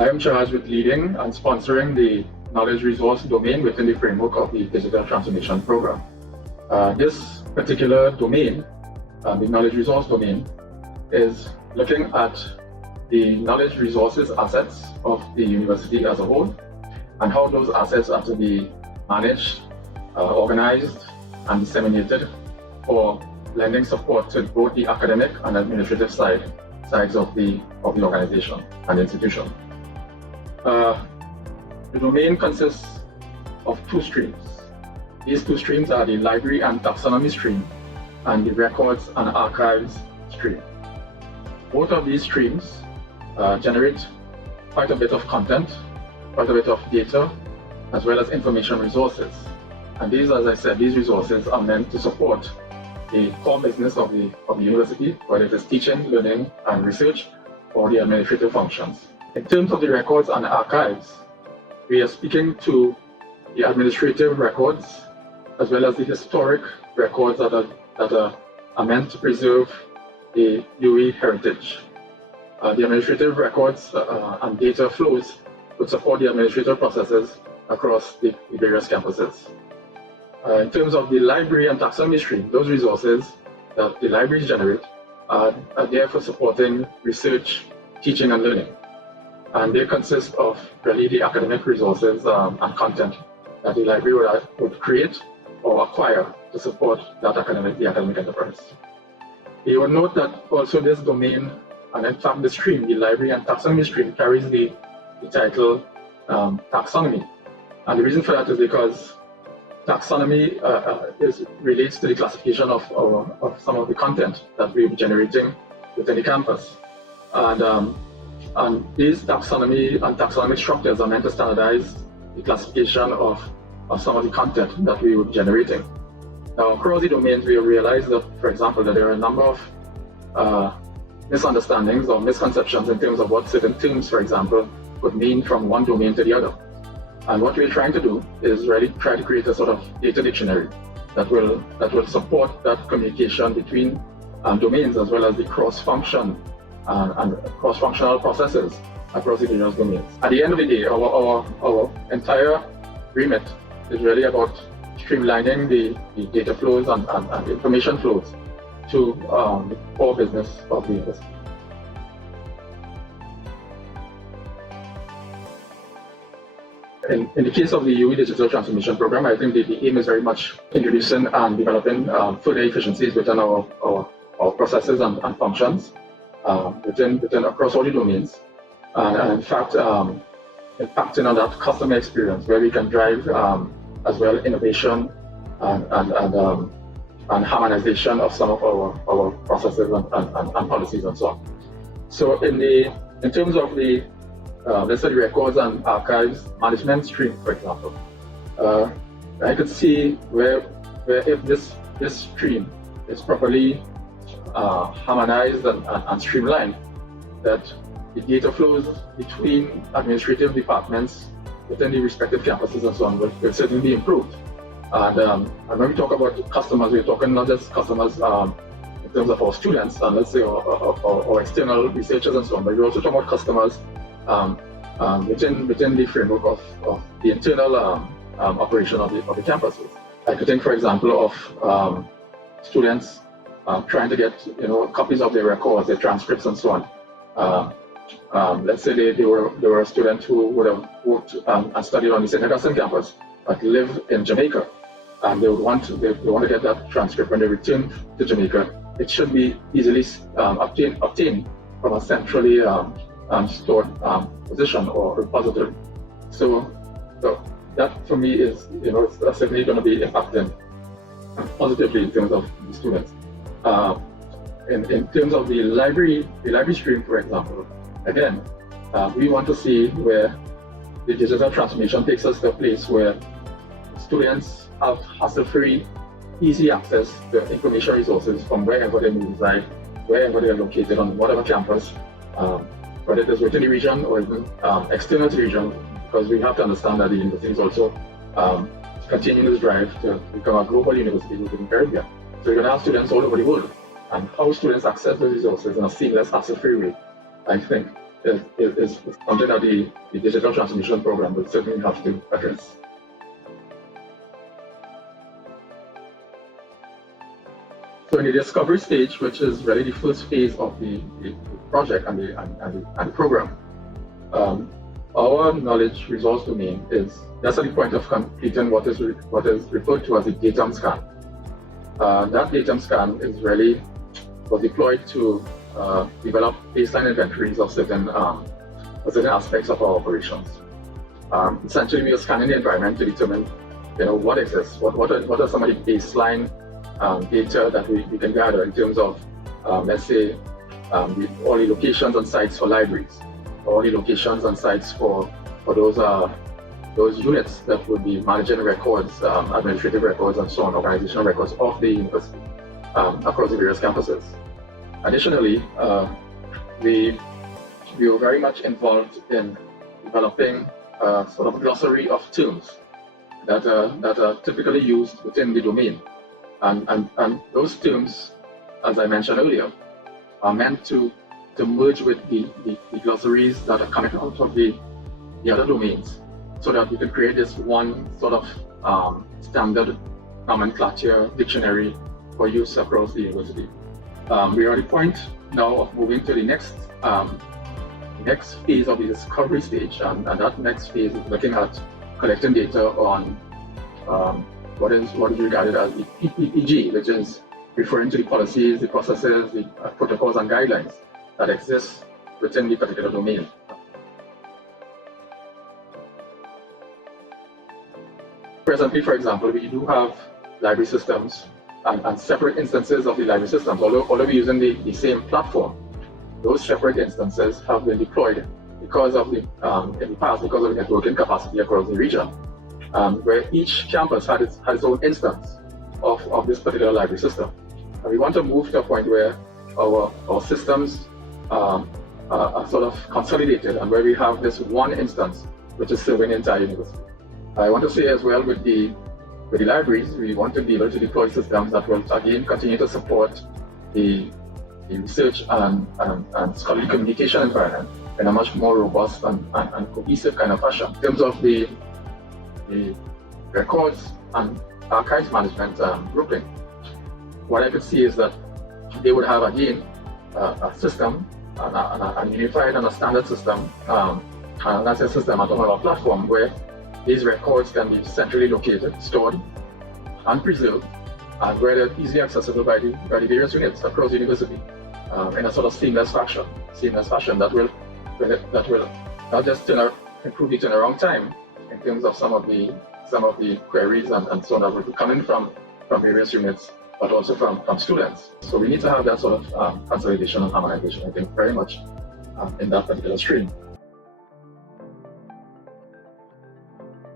I am charged with leading and sponsoring the Knowledge Resource domain within the framework of the Digital Transformation Program. This particular domain, the Knowledge Resource domain, is looking at the knowledge resources assets of the university as a whole and how those assets are to be managed, organized, and disseminated for lending support to both the academic and administrative sides of the organization and institution. The domain consists of two streams. These two streams are the library and taxonomy stream and the records and archives stream. Both of these streams generate quite a bit of content, quite a bit of data, as well as information resources. And these, as I said, these resources are meant to support the core business of the university, whether it is teaching, learning, and research, or the administrative functions. In terms of the records and archives, we are speaking to the administrative records, as well as the historic records that are meant to preserve the UWI heritage. The administrative records and data flows would support the administrative processes across the various campuses. In terms of the library and taxonomy stream, those resources that the libraries generate are there for supporting research, teaching, and learning. And they consist of really the academic resources and content that the library would create or acquire to support the academic enterprise. You will note that also this domain, and in fact the stream, the library and taxonomy stream, carries the title taxonomy. And the reason for that is because taxonomy relates to the classification of some of the content that we're generating within the campus. And these taxonomy and taxonomic structures are meant to standardize the classification of some of the content that we will be generating. Now, across the domains, we have realized that, for example, that there are a number of misunderstandings or misconceptions in terms of what certain terms, for example, could mean from one domain to the other. And what we're trying to do is really try to create a sort of data dictionary that will support that communication between domains, as well as the cross-function and cross-functional processes across the various domains. At the end of the day, our entire remit is really about streamlining the data flows and information flows to the core business of the university. In the case of the UWI Digital Transformation Program, I think the aim is very much introducing and developing further efficiencies within our processes and functions within across all the domains, and in fact impacting on that customer experience, where we can drive as well innovation and harmonization of some of our processes and policies and so on. So in terms of the let's say the records and archives management stream, for example, I could see where if this stream is properly harmonized and streamlined, that the data flows between administrative departments within the respective campuses and so on will certainly be improved. And when we talk about customers, we're talking not just customers in terms of our students and let's say or external researchers and so on, but we also talk about customers within the framework of the internal operation of the campuses. I could think, for example, of students trying to get copies of their records, their transcripts, and so on. Let's say they were a student who would have worked and studied on the St. Augustine campus, but live in Jamaica, and they want to get that transcript when they return to Jamaica. It should be easily obtained from a centrally stored position or repository. So that for me is it's certainly going to be impacting positively in terms of the students. In terms of the library stream, for example, again, we want to see where the digital transformation takes us to a place where students have hassle-free, easy access to information resources from wherever they reside, wherever they are located on whatever campus, whether it is within the region or even external to the region, because we have to understand that the university is also continuing this drive to become a global university within the Caribbean. So you're going to have students all over the world, and how students access those resources in a seamless, hassle-free way, I think, is something that the digital transformation program would certainly have to address. So in the discovery stage, which is really the first phase of the project and the program, our knowledge resource domain is just at the point of completing what is referred to as a datum scan. That datum scan was deployed to develop baseline inventories of certain aspects of our operations. Essentially, we are scanning the environment to determine, what exists, what are some of the baseline data that we can gather in terms of, let's say, all the locations and sites for libraries, all the locations and sites for those units that would be managing records, administrative records, and so on, organizational records of the university across the various campuses. Additionally, we were very much involved in developing a sort of glossary of terms that are typically used within the domain. And those terms, as I mentioned earlier, are meant to merge with the glossaries that are coming out of the other domains, so that we can create this one sort of standard nomenclature dictionary for use across the university. We are at the point now of moving to the next phase of the discovery stage, and that next phase is looking at collecting data on what is regarded as the PPG, which is referring to the policies, the processes, the protocols and guidelines that exist within the particular domain. Presently, for example, we do have library systems and separate instances of the library systems, although we're using the same platform. Those separate instances have been deployed because of in the past, because of the networking capacity across the region, where each campus had its own instance of this particular library system. And we want to move to a point where our systems are sort of consolidated, and where we have this one instance which is serving the entire university. I want to say as well, with the libraries, we want to be able to deploy systems that will again continue to support the research and scholarly communication environment in a much more robust and cohesive kind of fashion. In terms of the records and archives management grouping, what I could see is that they would have again a system, a unified and a standard system, and that's a system on our platform where these records can be centrally located, stored, and preserved, and where they're easily accessible by the various units across the university in a sort of seamless fashion that will not just improve the turnaround time in terms of some of the queries and so on that will be coming from various units, but also from students. So we need to have that sort of consolidation and harmonization, I think, very much in that particular stream.